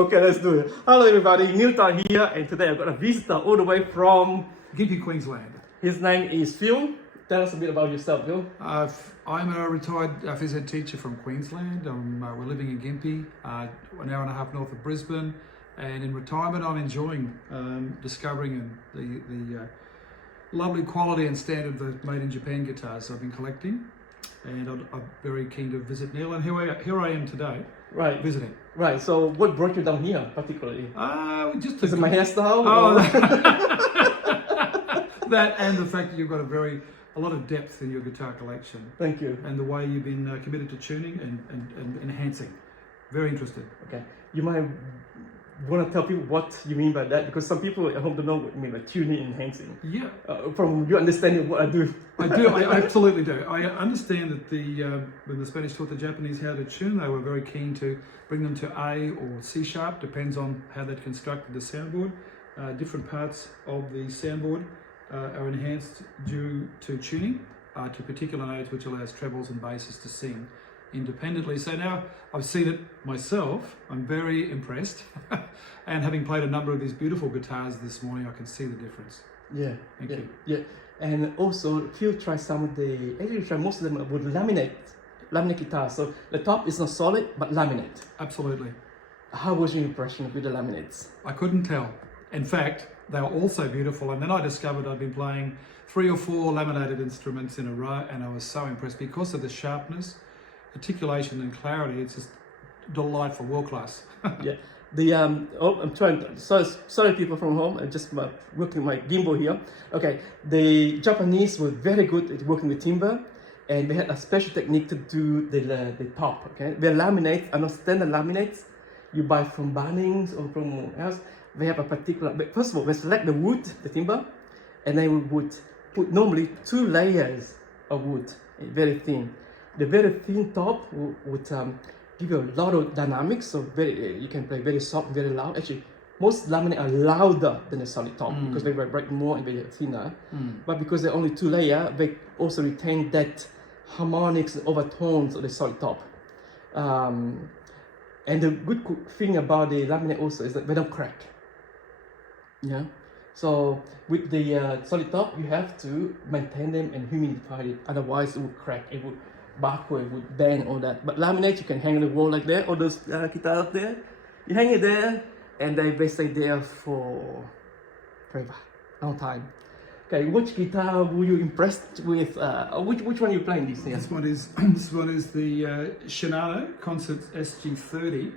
Okay, let's do it. Hello everybody, Newton here, and today I've got a visitor all the way from Gympie, Queensland. His name is Phil. Tell us a bit about yourself, Phil. I'm a retired phys ed teacher from Queensland. We're living in Gympie, an hour and a half north of Brisbane. And in retirement, I'm enjoying discovering the lovely quality and standard of the made in Japan guitars I've been collecting. And I'm very keen to visit Neil, and here I am today, Right. visiting. Right, so what brought you down here particularly? Just Is it my hairstyle? Oh, that and the fact that you've got a lot of depth in your guitar collection. Thank you. And the way you've been committed to tuning and enhancing. Very interested. Okay. You might want to tell people what you mean by that, because some people at home don't know what you mean by tuning and enhancing. Yeah. From your understanding of what I do. I absolutely do. I understand that when the Spanish taught the Japanese how to tune, they were very keen to bring them to A or C sharp, depends on how they'd constructed the soundboard. Different parts of the soundboard are enhanced due to tuning to particular notes, which allows trebles and basses to sing independently. So now I've seen it myself. I'm very impressed. And having played a number of these beautiful guitars this morning, I can see the difference. Yeah. Thank you. Yeah. And also, Phil tried some of most of them with laminate guitars. So the top is not solid, but laminate. Absolutely. How was your impression with the laminates? I couldn't tell. In fact, they were all so beautiful. And then I discovered I'd been playing 3 or 4 laminated instruments in a row, and I was so impressed because of the sharpness, articulation and clarity. It's just delightful, world class. Yeah. I'm trying to, sorry people from home, I'm just working my gimbal here. Okay, the Japanese were very good at working with timber, and they had a special technique to do the top, okay? Their laminates are not standard laminates you buy from Bunnings or from else. They have a particular, but first of all, they select the wood, the timber, and they would put normally 2 layers of wood, very thin. The very thin top would give you a lot of dynamics, so you can play very soft, very loud. Actually, most laminate are louder than the solid top because they vibrate more and they're thinner. But because they're only 2 layers, they also retain that harmonics and overtones of the solid top. And the good thing about the laminate also is that they don't crack. Yeah. So with the solid top, you have to maintain them and humidify it. Otherwise, it would crack. It would backward, would bend, all that. But laminate, you can hang on the wall like that, or those guitars up there. You hang it there, and they stay there for forever, long time. Okay, which guitar were you impressed with? Which one are you playing this year? This one is the Shinano SC-30,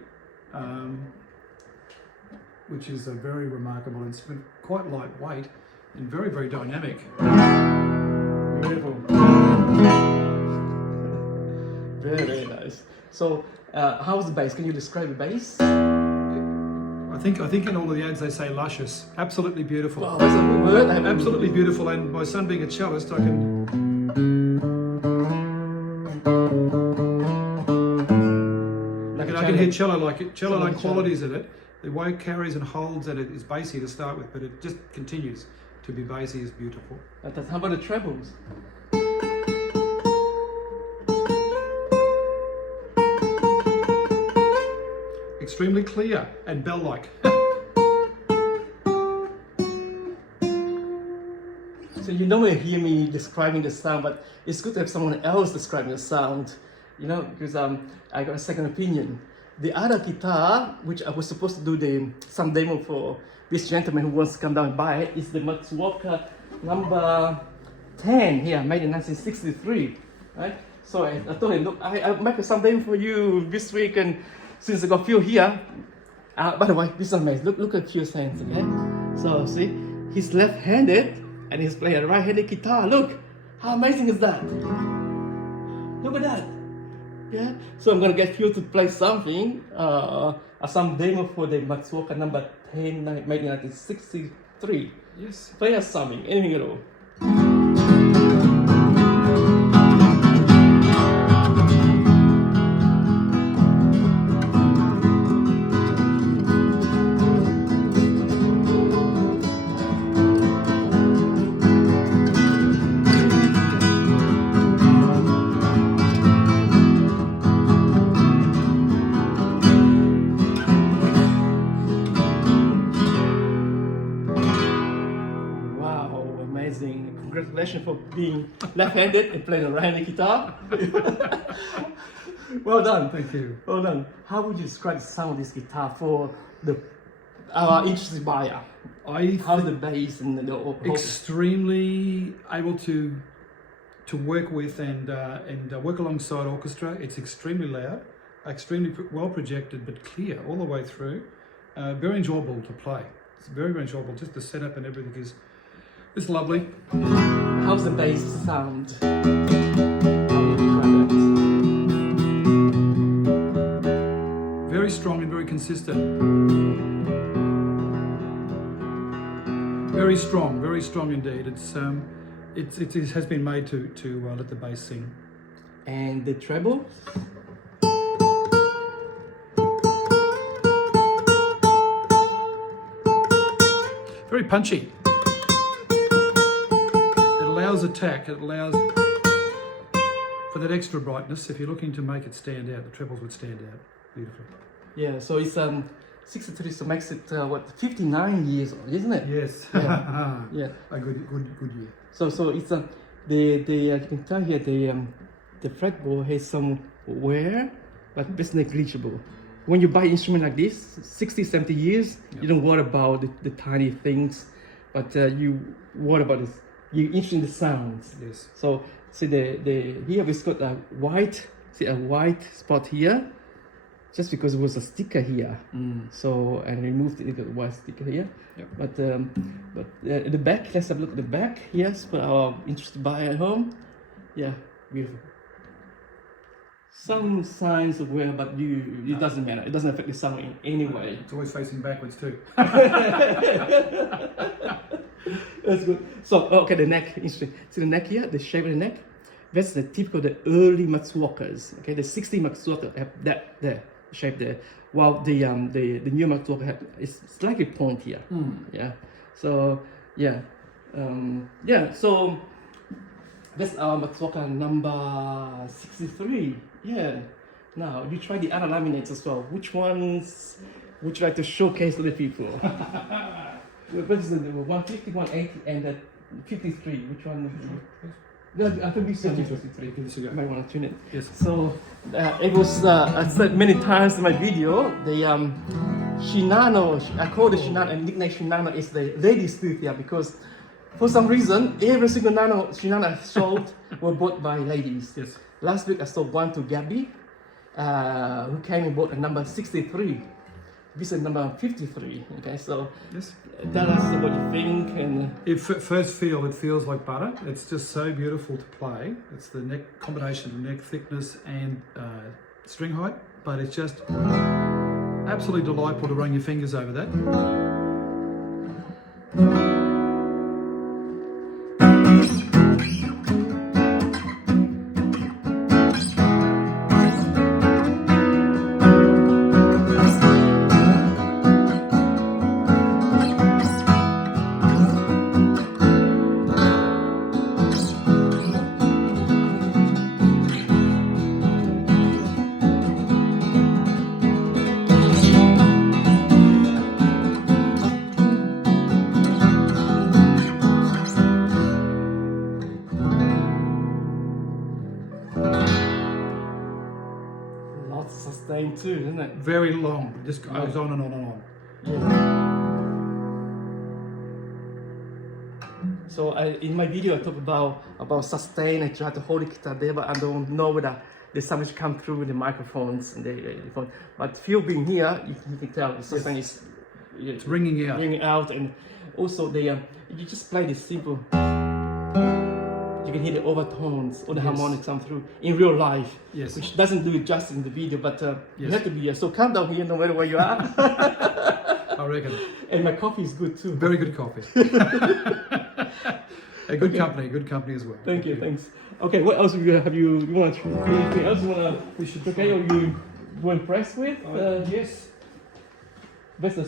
which is a very remarkable instrument, quite lightweight and very, very dynamic. Beautiful. Very, very nice. So, how's the bass? Can you describe the bass? I think in all of the ads they say luscious. Absolutely beautiful. Wow, that's a good word. Absolutely beautiful. And my son being a cellist, I can. I can hear cello-like qualities in it. The way it carries and holds and it is bassy to start with, but it just continues to be bassy is beautiful. How about the trebles? Extremely clear and bell-like. So you normally hear me describing the sound, but it's good to have someone else describing the sound, because I got a second opinion. The other guitar, which I was supposed to do some demo for this gentleman who wants to come down and buy it, is the Matsuoka No.10 here, made in 1963, right? So I told him, look, I'll make some demo for you this week, and since I got Phil here, by the way, this is amazing. Look at Phil's hands, okay? So see, he's left-handed and he's playing a right-handed guitar. Look, how amazing is that? Look at that. Yeah. So I'm gonna get Phil to play something, some demo for the Matsuoka No.10 made in 1963. Yes. Play us something, anything at all. congratulations for being left-handed and playing a right-handed guitar. Well done. Thank you. Well done. How would you describe the sound of this guitar for our interested buyer? How's the bass and the whole? Extremely able to work with and work alongside orchestra. It's extremely loud, extremely well projected, but clear all the way through. Very enjoyable to play. It's very enjoyable. Just the setup and everything is lovely. How's the bass sound? Very strong and very consistent. Very strong indeed. It has been made to let the bass sing. And the treble? Very punchy. It allows attack. It allows for that extra brightness. If you're looking to make it stand out, the trebles would stand out beautifully. Yeah. So it's 63, so makes it 59 years old, isn't it? Yes. Yeah. Yeah. A good year. So it's you can tell here the fretboard has some wear, but it's negligible. When you buy an instrument like this, 60, 70 years, you don't worry about the tiny things, but you worry about this. You're interested in the sounds. Yes. So see here we've got a white spot here, just because it was a sticker here. So and removed it, the white sticker here. Yep. But the back, let's have a look at the back. Yes, for our interested buyer at home. Yeah, beautiful. Some signs of wear, but it doesn't matter. It doesn't affect the sound in any way. It's always facing backwards too. That's good. So okay, the neck. Interesting. See the neck here, the shape of the neck. That's the typical the early Matsuokas. Okay, the 60 Matsuoka have that there shape there, while the new Matsuoka is slightly point here. Yeah. So yeah, So that's our Matsuoka number 63. Yeah. Now you try the other laminates as well. Which ones would you like to showcase to the people? What is the 150, 180, and the 53? Which one? I think we said 53. You might want to tune it. Yes. So it was I said many times in my video. The Shinano, I call the Shinano, and nickname Shinano is the ladies' 30 because for some reason every single Shinano I sold were bought by ladies. Yes. Last week I sold one to Gabby, who came and bought a number 63. This is number 53. Okay, so yes. Tell us what you think. And First feel, it feels like butter. It's just so beautiful to play. It's the neck combination of neck thickness and string height, but it's just absolutely delightful to run your fingers over that. sustain too, isn't it? Very long. Just goes on and on and on. Yeah. So in my video I talk about sustain. I try to hold the guitar there, but I don't know whether the sound should come through with the microphones and the phone. But Phil being here, you can tell the sustain is it's ringing out. Ringing out, and also you just play this simple. You can hear the overtones or the harmonics come through in real life, which doesn't do it just in the video, but you have to be here. So come down here no matter where you are. I reckon. And my coffee is good too. Very good coffee. A good company as well. Thank you, thanks. Okay, what else have you want to anything else you want to we should okay or you were impressed with? Yes. That's the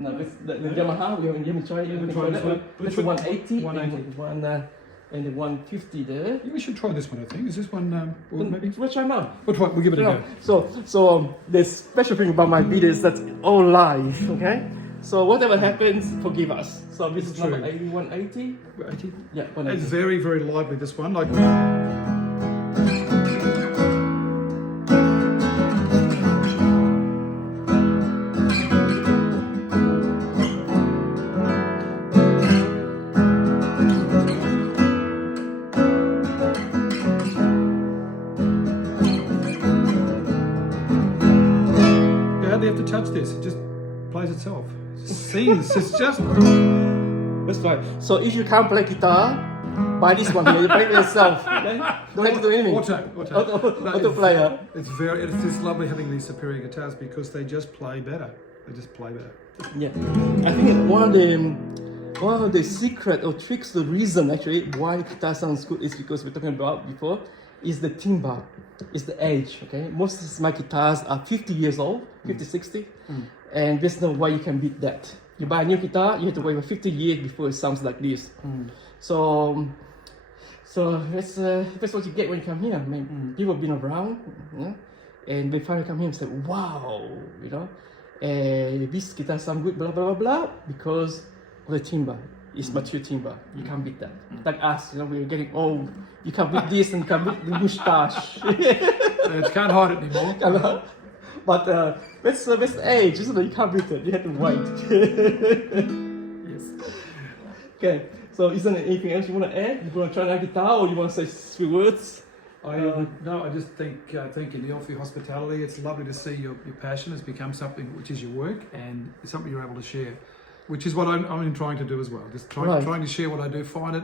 Yamaha. We haven't tried it. That's the 180. 180. And the 150 there. Yeah, we should try this one, I think. Is this one, maybe? Let's try now. We'll give it a go. So the special thing about my video is that's all live, okay? So whatever happens, forgive us. So this is True. number 8180. 80. Yeah, It's 180. very, very lively, this one. Like, you hardly have to touch this. It just plays itself. It just sings. It's just... That's right. So if you can't play guitar, buy this one here. You play it yourself. Okay? Don't have to do anything. Auto player. It's just lovely having these superior guitars because they just play better. They just play better. Yeah, I think one of the secret or tricks, the reason actually why guitar sounds good is because we're talking about before is the timbre, is the age. Okay, most of my guitars are 50 years old, 50, 60, and there's no way you can beat that. You buy a new guitar, you have to wait for 50 years before it sounds like this. So that's what you get when you come here. I mean, people have been around, you know, and they finally come here and say, wow, you know, this guitar sounds good, blah, blah, blah, blah, because of the timbre. It's mature timbre. You can't beat that. Like us, you know, we're getting old. You can't beat this and you can't beat the moustache. It can't hide it anymore. But that's age, isn't it? You can't beat it. You have to wait. Yes. Okay, so isn't there anything else you want to add? You want to try that guitar or you want to say a few words? No, I just thank you, Neil, for your hospitality. It's lovely to see your passion has become something which is your work and it's something you're able to share, which is what I'm trying to do as well. Just trying to share what I do, find it,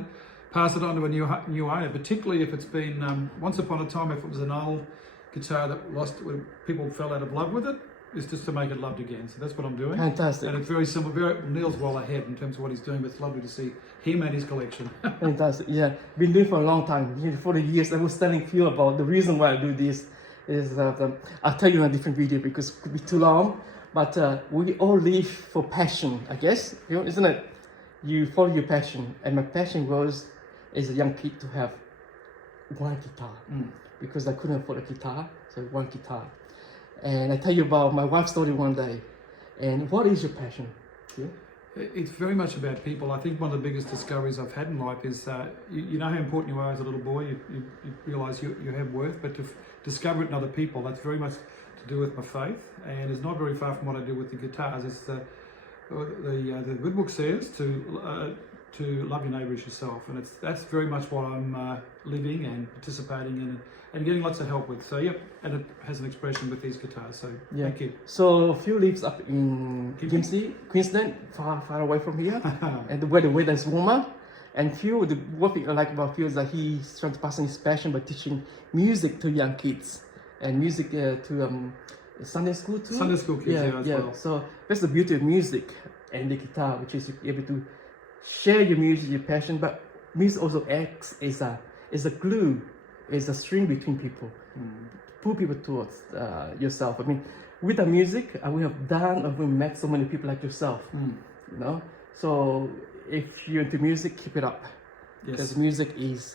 pass it on to a new owner, particularly if it's been, once upon a time, if it was an old guitar that when people fell out of love with it, is just to make it loved again. So that's what I'm doing. Fantastic. And it's very simple. Neil's well ahead in terms of what he's doing, but it's lovely to see him and his collection. Fantastic. Yeah, been doing for a long time. For the years, I was telling Phil about the reason why I do this is that I'll tell you in a different video because it could be too long. But we all live for passion, I guess. You know, isn't it? You follow your passion, and my passion was, as a young kid, to have one guitar because I couldn't afford a guitar, so one guitar. And I tell you about my wife's story one day. And what is your passion? Yeah? It's very much about people. I think one of the biggest discoveries I've had in life is you know how important you are as a little boy. You realise you have worth, but to discover it in other people, that's very much to do with my faith, and it's not very far from what I do with the guitars. It's the good book says to love your neighbour as yourself, and that's very much what I'm living and participating in and getting lots of help with. So yep, and it has an expression with these guitars. So yeah. Thank you. So Phil lives up in Kimsey, Queensland, far away from here, and where the weather is warmer. And Phil, what I like about Phil is that he's trying to pass on his passion by teaching music to young kids and music to Sunday school too. Sunday school kids, as well. So that's the beauty of music and the guitar, which is you're able to share your music, your passion, but music also acts as a glue, as a string between people, pull people towards yourself. I mean, with the music, we have done and we met so many people like yourself, you know. So if you're into music, keep it up, because music is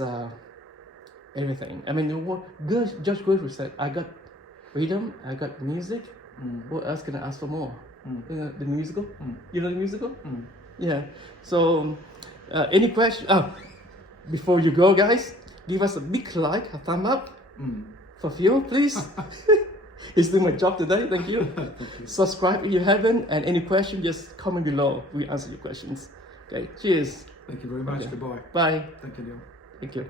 everything. I mean, what George Gershwin said, I got freedom, I got music. What else can I ask for more? You know, the musical. You know the musical? Yeah. So, any question? Before you go, guys, give us a big like, a thumb up for Phil, please. He's doing my job today. Thank you. Thank you. Subscribe if you haven't, and any question, just comment below. We answer your questions. Okay. Cheers. Thank you very much. Okay. Goodbye. Bye. Thank you, Neil. Thank you.